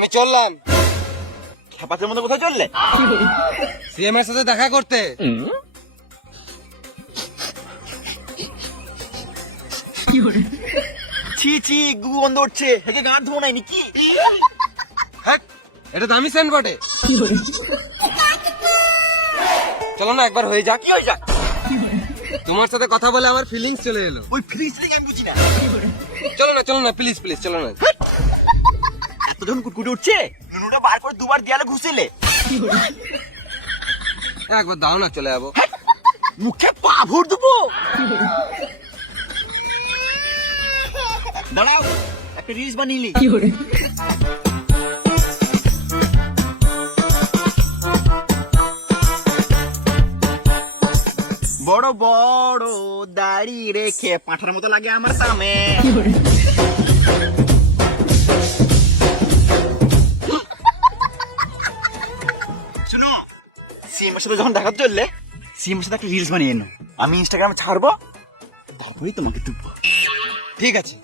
আমি চললাম। ছাপাতের মতো কোথায় চললে? সিএম এর সাথে দেখা করতে। ছি ছি, গু গন্ধ উঠছে। হেকে গাঁট ধোয়া নাই নাকি? হ্যাঁ, এটা দামি সেন্ট বটে। চলো না একবার হয়ে যাক। কি হয়ে যাক? তোমার সাথে কথা বলে আমার ফিলিংস চলে এলো। ওই ফ্রিজ থেকে আমি বুঝি না। চলো না প্লিজ প্লিজ চলো না। এতজন কুটকুটে উঠছে, নুনুটা বার করে দুবার দেয়ালে ঘুষিলে। একবার দাও না, চলে যাবো। মুখে পা ভর দেবো। দাঁড়াও, একটা রিলস বানিয়ে বড় বড় দাড়ি রেখে পাঁঠার মতো লাগে আমার সামনে। শুনো, সিএমের সাথে যখন দেখা চললে, সিএমের সাথে একটা রিলস বানিয়ে নো। আমি ইনস্টাগ্রামে ছাড়বো, তারপরেই তোমাকে তুলবো। ঠিক আছে।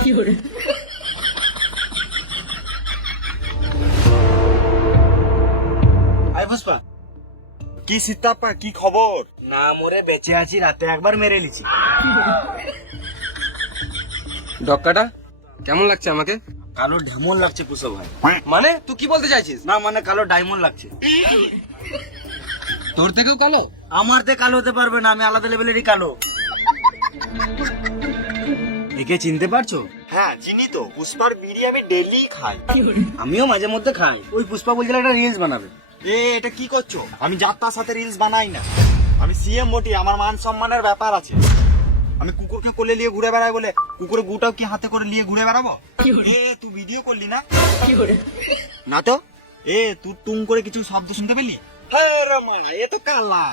আয় পুষ্পা, কি সীতাপ্পা, কি খবর? না মরে বেঁচে আছি, রাতে একবার মেরে লিছি। ডক্কাটা কেমন লাগছে আমাকে? কালো ঢেমন লাগছে কুসো ভাই। মানে তুই কি বলতে চাইছিস? না মানে কালো ডায়মন্ড লাগছে। তোর থেকেও কালো? আমার তে কালো হতে পারবে না, আমি আলাদা লেভেলেরই কালো। একে চিনতে পারছো? হ্যাঁ চিনি তো, পুষ্পার বিড়ি আমি ডেইলি খাই। আমিও মাঝে মধ্যে খাই। ওই পুষ্পা বলছিল একটা রিলস বানাবে। এটা কি করছো? আমি যাত্রার সাথে রিলস বানাই না। আমি সিএম বটি, আমার মান সম্মানের ব্যাপার আছে। আমি কুকুরকে কোলে নিয়ে ঘুরে বেড়াই বলে কুকুরের গুটাও কি হাতে করে নিয়ে ঘুরে বেড়াবো? তুই ভিডিও করলি না? না তো। তুই টুং করে কিছু শব্দ শুনতে পেলি? হ্যাঁ রে মা, এ তো কালা।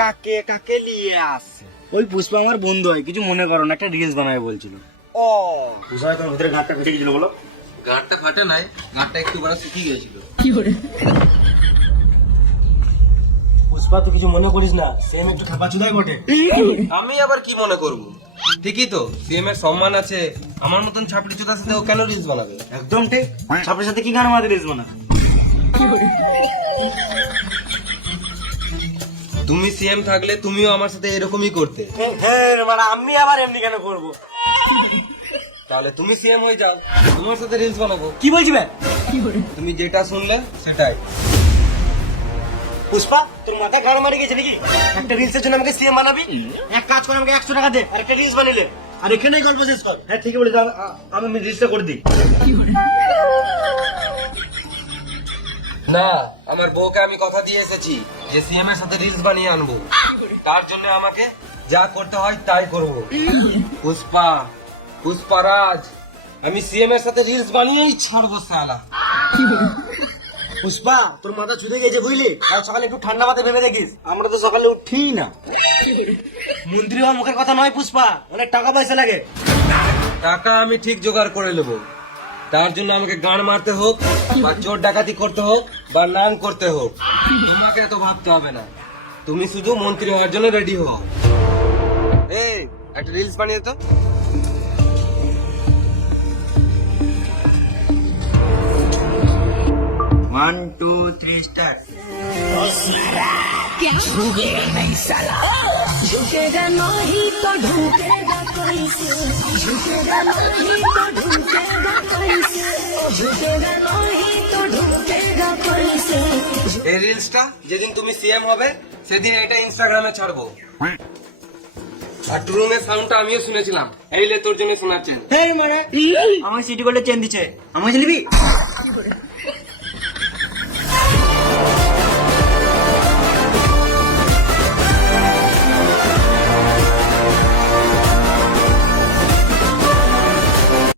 কাকে কাকে নিয়ে আসছে? ওই পুষ্পা আমার বন্ধু হয়, কিছু মনে করো না, একটা রিলস বানাবে বলছিল। ও পুষ্পা তোমার ভিতরে গাঁটটা ফেটে গেছিল বলো? গাঁটটা ফাটে নাই, গাঁটটা একটু বড় শুকিয়ে গেছিল। পুষ্পা তুই কিছু মনে করিস না, সেম একটু খাপা চুদাই বটে। আমি আবার কি মনে করব? ঠিকই তো, সিএম এর সম্মান আছে। আমার মতন ছাপড়ি চোদার সাথে ও কেন রিলস বানাবে? একদম ঠিক। সাপের সাথে কি গান মারতে রিলস বানা? তুমি সিএম থাকলে তুমিও আমার সাথে এরকমই করতে। হ্যাঁ মানে আমি আবার এমনি কেন করবো? তাহলে তুমি সিএম হয়ে যাও, তোমার সাথে রিলস বানাবো। কি বলছি ভাই? তুমি যেটা শুনলে সেটাই। পুষ্পা তোর মাথায় গাড় মারি গেছে নাকি? একটা রিলসের জন্য আমাকে সিএম বানাবি? এক কাজ করে আমাকে 100 টাকা দে, আর একটা রিলস বানিলে, আর এখানেই গল্প শেষ কর। হ্যাঁ ঠিক বলে, আমি রিলসটা করে দিই। না, আমার বউকে আমি কথা দিয়ে এসেছি যে সিএম এর সাথে রিলস বানিয়ে আনবো। তার জন্য আমাকে যা করতে হয় তাই করব। পুষ্পারাজ, আমি সিএম এর সাথে রিলস বানিয়েই ছাড়বো শালা। পুষ্পা তোর মাথা ছুটে গেছে বুঝলি? আর সকালে একটু ঠান্ডা মাথায় ভেবে দেখিস, আমরা তো সকালে উঠি না। মন্ত্রী হওয়ার মুখের কথা নয় পুষ্পা, অনেক টাকা পয়সা লাগে। টাকা আমি ঠিক জোগাড় করে নেবো। তার জন্য আমাকে গান মারতে হোক, বা চোর ডাকাতি করতে হোক, বা নাং করতে হোক, তোমাকে এত ভাবতে হবে না। তুমি শুধু মন্ত্রী হওয়ার জন্য রেডি হও। একটা রিলস বানিয়ে তো। One, two, three, start. क्या झुकेगा नहीं साला, झुकेगा नहीं तो ढूंढेगा कैसे, झुकेगा नहीं तो ढूंढेगा कैसे, झुकेगा नहीं तो ढूंढेगा कैसे। এই রিলসটা যেদিন তুমি সিএম হবে সেদিন এটা ইনস্টাগ্রামে ছাড়বো। আর টুরুমের সাউন্ডটা আমিও শুনেছিলাম, এই লে তোর জন্য শোনাচ্ছেন। Hey, মানে আমার সিটি গোল্ডে চেন দিচ্ছে, আমাকে নিবি?